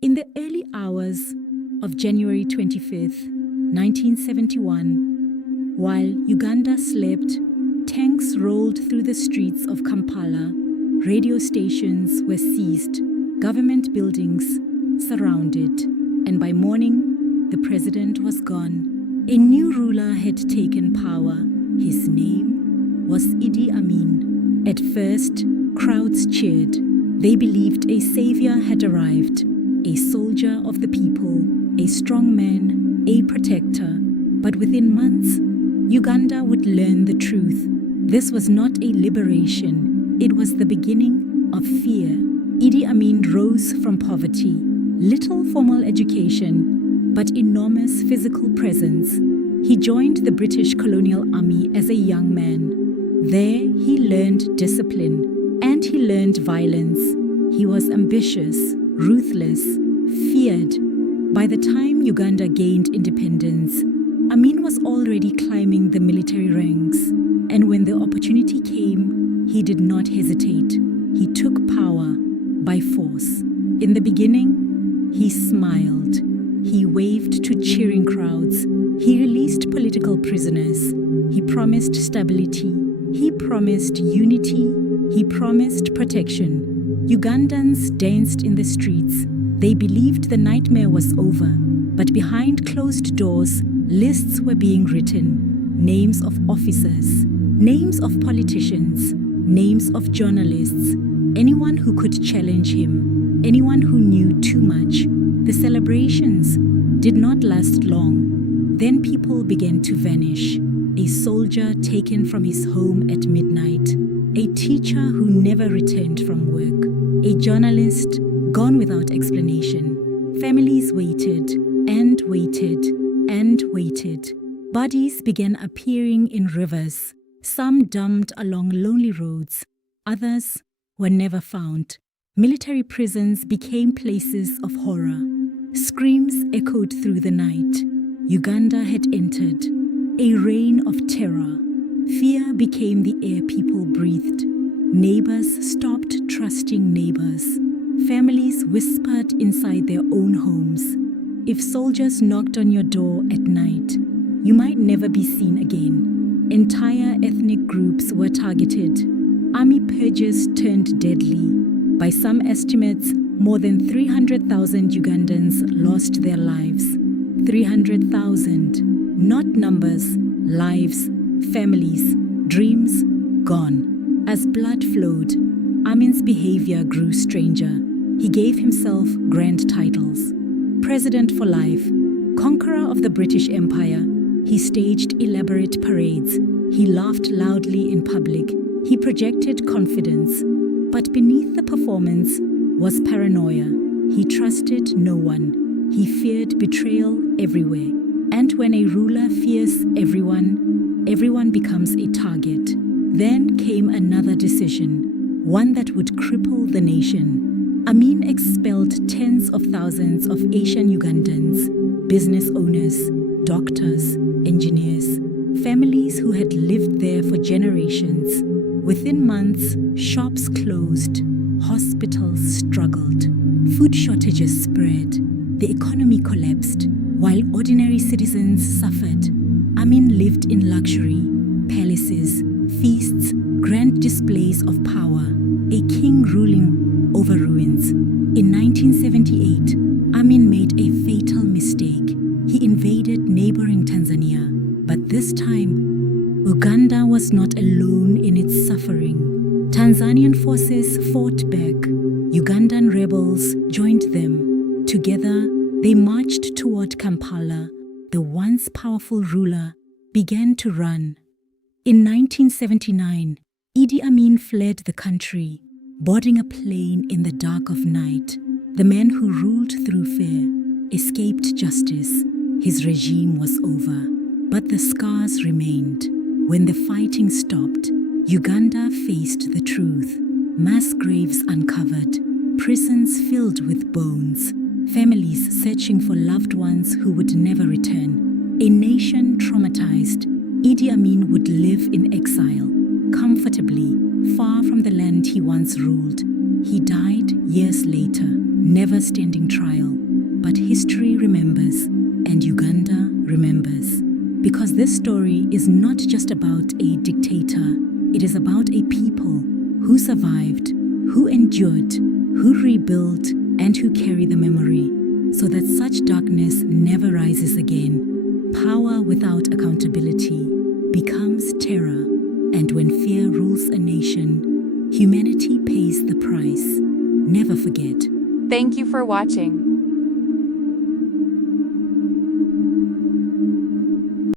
In the early hours of January 25th, 1971, while Uganda slept, tanks rolled through the streets of Kampala, radio stations were seized, government buildings surrounded, and by morning, the president was gone. A new ruler had taken power. His name was Idi Amin. At first, crowds cheered. They believed a savior had arrived, a soldier of the people, a strong man, a protector. But within months, Uganda would learn the truth. This was not a liberation. It was the beginning of fear. Idi Amin rose from poverty, little formal education, but enormous physical presence. He joined the British colonial army as a young man. There, he learned discipline, and he learned violence. He was ambitious, ruthless, feared. By the time Uganda gained independence, Amin was already climbing the military ranks, and when the opportunity came, he did not hesitate. He took power by force. In the beginning, he smiled. He waved to cheering crowds. He released political prisoners. He promised stability. He promised unity. He promised protection. Ugandans danced in the streets. They believed the nightmare was over. But behind closed doors, lists were being written. Names of officers, names of politicians, names of journalists, anyone who could challenge him, anyone who knew too much. The celebrations did not last long. Then people began to vanish. A soldier taken from his home at midnight, a teacher who never returned from work, a journalist gone without explanation. Families waited and waited and waited. Bodies began appearing in rivers, some dumped along lonely roads, others were never found. Military prisons became places of horror. Screams echoed through the night. Uganda had entered a reign of terror. Fear became the air people breathed. Neighbors stopped trusting neighbors. Families whispered inside their own homes. If soldiers knocked on your door at night, you might never be seen again. Entire ethnic groups were targeted. Army purges turned deadly. By some estimates, more than 300,000 Ugandans lost their lives. 300,000. Not numbers, lives, families, dreams, gone. As blood flowed, Amin's behavior grew stranger. He gave himself grand titles. President for life, conqueror of the British Empire. He staged elaborate parades. He laughed loudly in public. He projected confidence. But beneath the performance was paranoia. He trusted no one. He feared betrayal everywhere. And when a ruler fears everyone becomes a target. Then came another decision, one that would cripple the nation. Amin expelled tens of thousands of Asian Ugandans, business owners, doctors, engineers, families who had lived there for generations. Within months, shops closed, hospitals struggled, food shortages spread, the economy collapsed. While ordinary citizens suffered, Amin lived in luxury, palaces, feasts, grand displays of power, a king ruling over ruins. In 1978, Amin made a fatal mistake. He invaded neighboring Tanzania. But this time, Uganda was not alone in its suffering. Tanzanian forces fought back. Ugandan rebels joined them. Together, they marched toward Kampala. The once powerful ruler began to run. In 1979, Idi Amin fled the country, boarding a plane in the dark of night. The man who ruled through fear escaped justice. His regime was over, but the scars remained. When the fighting stopped, Uganda faced the truth. Mass graves uncovered, prisons filled with bones, families searching for loved ones who would never return. A nation traumatized, Idi Amin would live in exile, comfortably, far from the land he once ruled. He died years later, never standing trial. But history remembers, and Uganda remembers. Because this story is not just about a dictator, it is about a people who survived, who endured, who rebuilt, and who carry the memory, so that such darkness never rises again. Power without accountability becomes terror, and when fear rules a nation, humanity pays the price. Never forget. Thank you for watching.